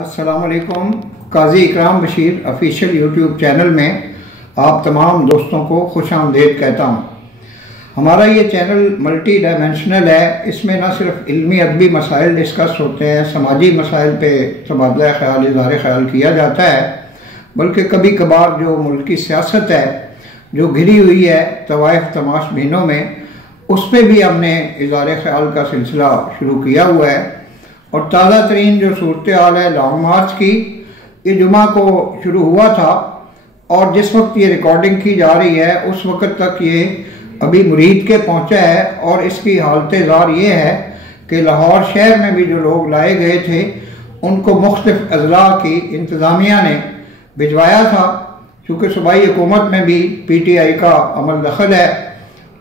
अस्सलाम वालेकुम। काजी इकराम Bashir official YouTube channel में आप तमाम दोस्तों को खुश आमदीद कहता हूँ। हमारा ये चैनल मल्टी डायमेंशनल है। इसमें न सिर्फ इल्मी अदबी मसाइल डिस्कस होते हैं, समाजी मसाइल पे तबादला ख्याल इज़हार ख्याल किया जाता है, बल्कि कभी कभार जो मुल्क की सियासत है जो घिरी हुई है तवाइफ तमाशबीनों में, उस पर भी हमने इज़हार ख्याल का सिलसिला शुरू किया हुआ है। और ताज़ा तरीन जो सूरत हाल है लॉन्ग मार्च की, ये जुमा को शुरू हुआ था और जिस वक्त ये रिकॉर्डिंग की जा रही है उस वक्त तक ये अभी मुरीद के पहुंचा है। और इसकी हालत ज़ार ये है कि लाहौर शहर में भी जो लोग लाए गए थे उनको मुख्तलिफ अजला की इंतज़ामिया ने भिजवाया था, क्योंकि सूबाई हुकूमत में भी PTI का अमल दखल है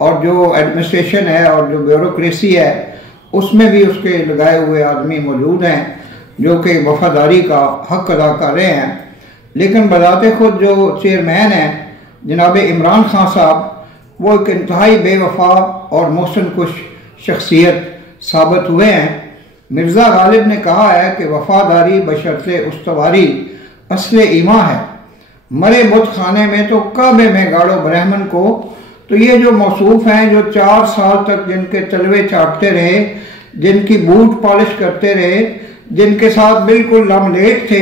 और जो एडमिनिस्ट्रेशन है और जो ब्यूरोक्रेसी है उसमें भी उसके लगाए हुए आदमी मौजूद हैं जो कि वफादारी का हक अदा कर रहे हैं। लेकिन बजाते खुद जो चेयरमैन हैं जनाब इमरान खान साहब, वो एक इंतहाई बेवफा और मोहसिन कुश शख्सियत साबित हुए हैं। मिर्ज़ा गालिब ने कहा है कि वफादारी बशर्ते उस्तवारी असले ईमा है, मरे बुत खाने में तो काबे में गाड़ो ब्राह्मण को। तो ये जो मौसूफ हैं जो 4 साल तक जिनके तलवे चाटते रहे, जिनकी बूट पॉलिश करते रहे, जिनके साथ बिल्कुल लमलेट थे,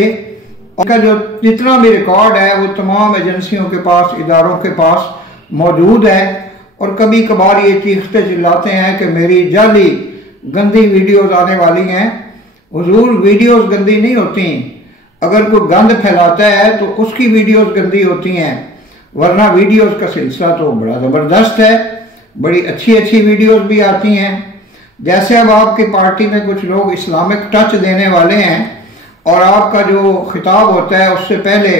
उनका जो जितना भी रिकॉर्ड है वो तमाम एजेंसियों के पास, इदारों के पास मौजूद है। और कभी कभार ये चीखते चिल्लाते हैं कि मेरी जाली गंदी वीडियोस आने वाली हैं। हुजूर, वीडियोस गंदी नहीं होती, अगर कोई गंद फैलाता है तो उसकी वीडियोस गंदी होती हैं, वरना वीडियोस का सिलसिला तो बड़ा ज़बरदस्त है। बड़ी अच्छी अच्छी वीडियोस भी आती हैं। जैसे अब आपकी पार्टी में कुछ लोग इस्लामिक टच देने वाले हैं और आपका जो खिताब होता है उससे पहले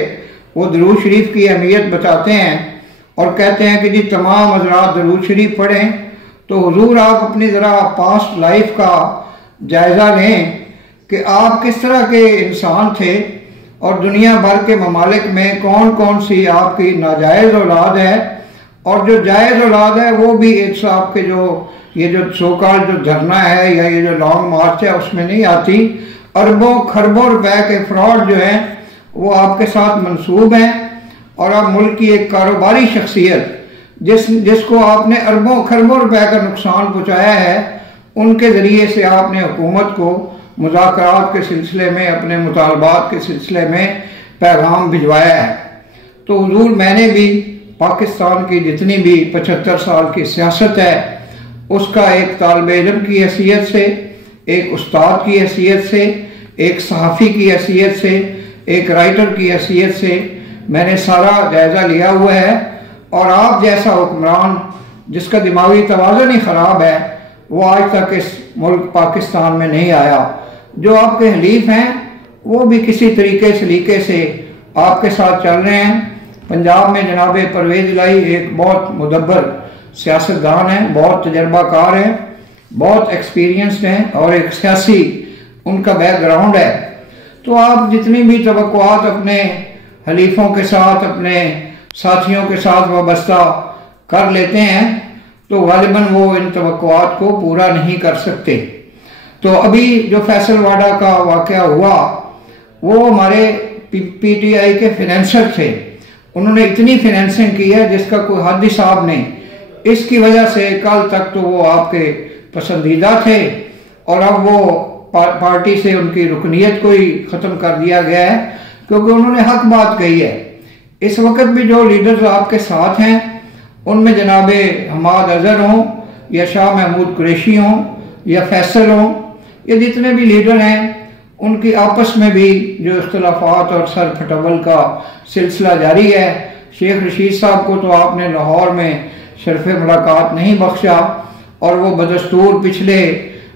वो दरूद शरीफ की अहमियत बताते हैं और कहते हैं कि जी तमाम हज़रात दरूद शरीफ पढ़ें। तो हुजूर, आप अपनी ज़रा पास्ट लाइफ का जायज़ा लें कि आप किस तरह के इंसान थे और दुनिया भर के ममालिक में कौन कौन सी आपकी नाजायज़ औलाद है, और जो जायज़ औलाद है वो भी एक साहब के जो ये जो सोकाल जो धरना है या ये जो लॉन्ग मार्च है उसमें नहीं आती। अरबों खरबों रुपए के फ्रॉड जो हैं वो आपके साथ मंसूब हैं और आप मुल्क की एक कारोबारी शख्सियत जिसको आपने अरबों खरबों रुपए का नुकसान पहुँचाया है, उनके ज़रिए से आपने हुकूमत को मुज़ाकरात के सिलसिले में, अपने मुतालबात के सिलसिले में पैगाम भिजवाया है। तो हुजूर, मैंने भी पाकिस्तान की जितनी भी 75 साल की सियासत है उसका एक तालिब इल्म की हैसियत से, एक उस्ताद की हैसियत से, एक सहाफ़ी की हैसियत से, एक राइटर की हैसियत से मैंने सारा जायज़ा लिया हुआ है। और आप जैसा हुक्मरान जिसका दिमागी तवाज़ुन ही ख़राब है वो आज तक इस मुल्क पाकिस्तान में नहीं आया। जो आपके हलीफ हैं वो भी किसी तरीके सलीके से आपके साथ चल रहे हैं। पंजाब में जनाब परवेज़ इलाही एक बहुत मुदब्बर सियासतदान है, बहुत तजर्बाकार है, बहुत एक्सपीरियंस्ड हैं और एक सियासी उनका बैकग्राउंड है। तो आप जितनी भी तवक्कुआत अपने हलीफों के साथ, अपने साथियों के साथ वाबस्ता कर लेते हैं तो गालिबन वो इन तवक्कुआत को पूरा नहीं कर सकते। तो अभी जो फैसलवाड़ा का वाक़या हुआ वो हमारे PTI के फाइनेंसर थे, उन्होंने इतनी फाइनेंसिंग की है जिसका कोई हद हिसाब नहीं। इसकी वजह से कल तक तो वो आपके पसंदीदा थे और अब वो पार्टी से उनकी रुकनीत को ही ख़त्म कर दिया गया है, क्योंकि उन्होंने हक बात कही है। इस वक्त भी जो लीडर्स आपके साथ हैं उनमें जनाब हमाद अजहर हों या शाह महमूद कुरैशी हों या फैसल हों, ये जितने भी लीडर हैं उनकी आपस में भी जो इख्तलाफात और सर फटवल का सिलसिला जारी है। शेख रशीद साहब को तो आपने लाहौर में शरफ़ मुलाकात नहीं बख्शा और वो बदस्तूर पिछले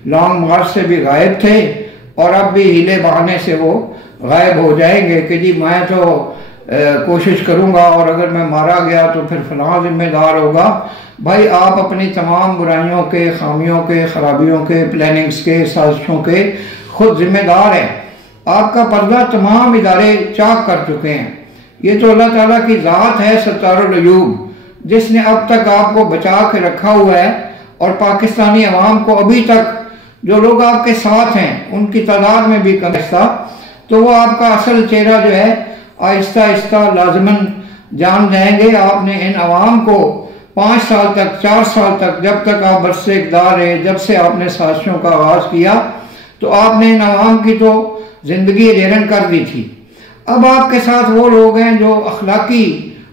लॉन्ग मार्च से भी गायब थे और अब भी हीले बहाने से वो गायब हो जाएंगे कि जी मैं तो कोशिश करूंगा और अगर मैं मारा गया तो फिर फलां जिम्मेदार होगा। भाई, आप अपनी तमाम बुराइयों के, खामियों के, खराबियों के, प्लानिंग्स के, साजिशों के खुद जिम्मेदार हैं। आपका पर्दा तमाम इदारे चाक कर चुके हैं। ये तो अल्लाह ताला की ज़ात है सत्तारुल अयूब, जिसने अब तक आपको बचा के रखा हुआ है। और पाकिस्तानी अवाम को अभी तक जो लोग आपके साथ हैं उनकी तादाद में भी कम था। तो वो आपका असल चेहरा जो है आहिस्ता आहिस्ता लाजमन जान जाएंगे। आपने इन अवाम को 5 साल तक, 4 साल तक, जब तक आप बरसे इक़्तिदार रहे, जब से आपने साजिशों का आगाज़ किया, तो आपने इन अवाम की तो ज़िंदगी जेरन कर दी थी। अब आपके साथ वो लोग हैं जो अखलाकी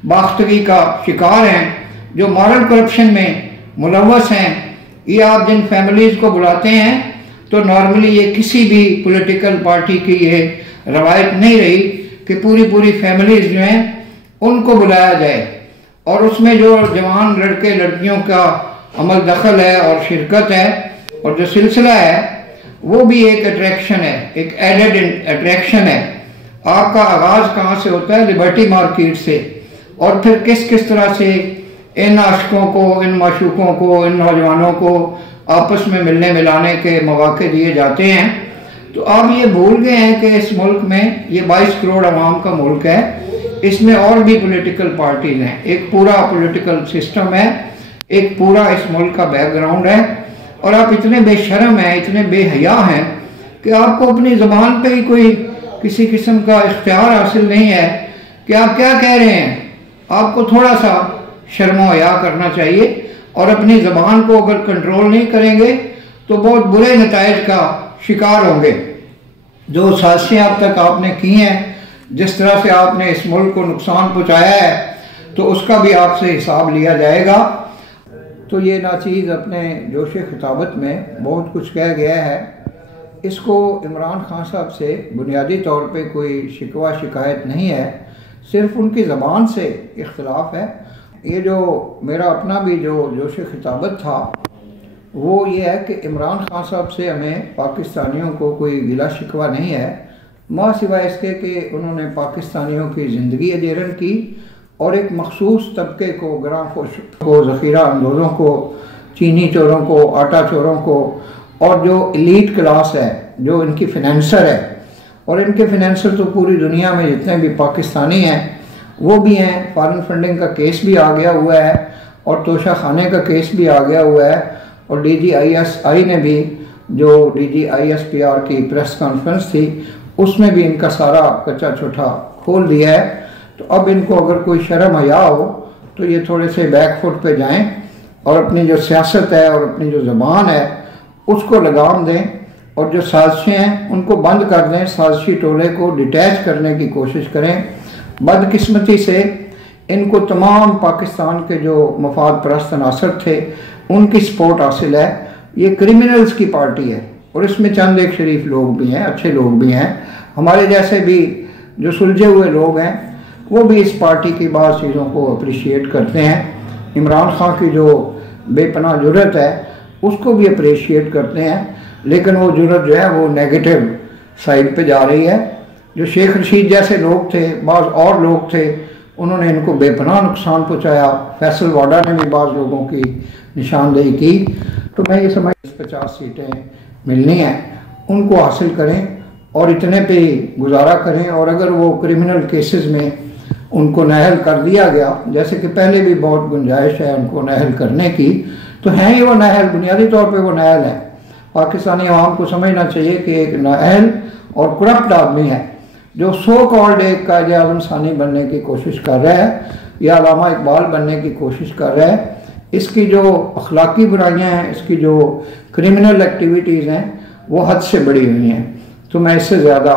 बाख्तगी का शिकार हैं, जो मॉरल करप्शन में मुलव्वस हैं। ये आप जिन फैमिलीज़ को बुलाते हैं, तो नॉर्मली ये किसी भी पॉलिटिकल पार्टी की ये रवायत नहीं रही कि पूरी पूरी फैमिलीज़ जो हैं उनको बुलाया जाए, और उसमें जो जवान लड़के लड़कियों का अमल दखल है और शिरकत है और जो सिलसिला है, वो भी एक अट्रैक्शन है, एक एडेड अट्रैक्शन है। आपका आगाज़ कहाँ से होता है? लिबर्टी मार्केट से। और फिर किस किस तरह से इन आशिकों को, इन माशूकों को, इन नौजवानों को आपस में मिलने मिलाने के मौके दिए जाते हैं। तो आप ये भूल गए हैं कि इस मुल्क में ये 22 करोड़ आवाम का मुल्क है, इसमें और भी पॉलिटिकल पार्टीज हैं, एक पूरा पॉलिटिकल सिस्टम है, एक पूरा इस मुल्क का बैकग्राउंड है। और आप इतने बेशर्म हैं, इतने बेहया हैं कि आपको अपनी ज़बान पे ही कोई किसी किस्म का इख्तियार हासिल नहीं है कि आप क्या कह रहे हैं। आपको थोड़ा सा शर्म हया करना चाहिए, और अपनी ज़बान को अगर कंट्रोल नहीं करेंगे तो बहुत बुरे नताइज का शिकार होंगे। जो साजिशें अब तक आपने की हैं, जिस तरह से आपने इस मुल्क को नुकसान पहुँचाया है, तो उसका भी आपसे हिसाब लिया जाएगा। तो ये नाचीज़ अपने जोश खिताबत में बहुत कुछ कह गया है। इसको इमरान खान साहब से बुनियादी तौर पे कोई शिकवा शिकायत नहीं है, सिर्फ उनकी ज़बान से इख्तलाफ है। ये जो मेरा अपना भी जो जोश खिताबत था, वो ये है कि इमरान खान साहब से हमें पाकिस्तानियों को कोई गिला शिकवा नहीं है, माँ सिवाय इसके कि उन्होंने पाकिस्तानियों की ज़िंदगी अजेरन की और एक मखसूस तबके को, ग्रांफोश को, ज़ख़ीरा अंदोज़ों को, चीनी चोरों को, आटा चोरों को, और जो एलीट क्लास है, जो इनकी फिनेंसर है, और इनके फिनेंसर तो पूरी दुनिया में जितने भी पाकिस्तानी हैं वो भी हैं। फॉरेन फंडिंग का केस भी आ गया हुआ है, और तोशा खाने का केस भी आ गया हुआ है, और DGISI ने भी, जो DGISPR की प्रेस कॉन्फ्रेंस थी, उसमें भी इनका सारा कच्चा छोटा खोल दिया है। तो अब इनको अगर कोई शर्म हया हो तो ये थोड़े से बैकफुट पे जाएं और अपनी जो सियासत है और अपनी जो ज़बान है उसको लगाम दें, और जो साजिशें हैं उनको बंद कर दें, साजिशी टोले को डिटैच करने की कोशिश करें। बदकिस्मती से इनको तमाम पाकिस्तान के जो मफाद परस्त अनासर थे उनकी सपोर्ट हासिल है। ये क्रिमिनल्स की पार्टी है, और इसमें चंद एक शरीफ लोग भी हैं, अच्छे लोग भी हैं, हमारे जैसे भी जो सुलझे हुए लोग हैं, वो भी इस पार्टी की बात चीज़ों को अप्रिशिएट करते हैं। इमरान खान की जो बेपनाह जुर्रत है उसको भी अप्रिशिएट करते हैं, लेकिन वो जुर्रत जो है वो नेगेटिव साइड पे जा रही है। जो शेख रशीद जैसे लोग थे, बाज़ और लोग थे, उन्होंने इनको बेपनाह नुकसान पहुँचाया। फैसल वाडा ने भी बाज़ लोगों की निशानदेही की। तो मैं ये समझ 50 सीटें मिलनी हैं, उनको हासिल करें और इतने पे गुजारा करें। और अगर वो क्रिमिनल केसेस में उनको नाअहल कर दिया गया, जैसे कि पहले भी बहुत गुंजाइश है उनको नाअहल करने की, तो हैं ही वो नाअहल, बुनियादी तौर पे वो नाअहल है। पाकिस्तानी अवाम को समझना चाहिए कि एक नाअहल और करप्ट आदमी है जो सो कॉल्ड एक कायदे आज़म सानी बनने की कोशिश कर रहा है या अल्लामा इकबाल बनने की कोशिश कर रहा है। इसकी जो अखलाकी बुराइयाँ हैं, इसकी जो क्रिमिनल एक्टिविटीज़ हैं, वो हद से बड़ी हुई हैं। तो मैं इससे ज़्यादा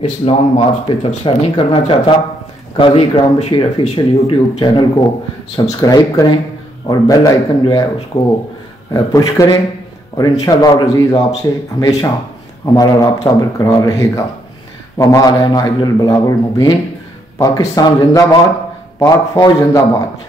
इस लॉन्ग मार्च पे तबसरा नहीं करना चाहता। काजी इकराम बशीर ऑफिशियल यूट्यूब चैनल को सब्सक्राइब करें और बेल आइकन जो है उसको पुश करें, और इंशाअल्लाह अज़ीज़ आपसे हमेशा हमारा राब्ता बरकरार रहेगा। वमा अलैना इल्लल बलागुल मुबीन। पाकिस्तान जिंदाबाद, पाक फौज जिंदाबाद।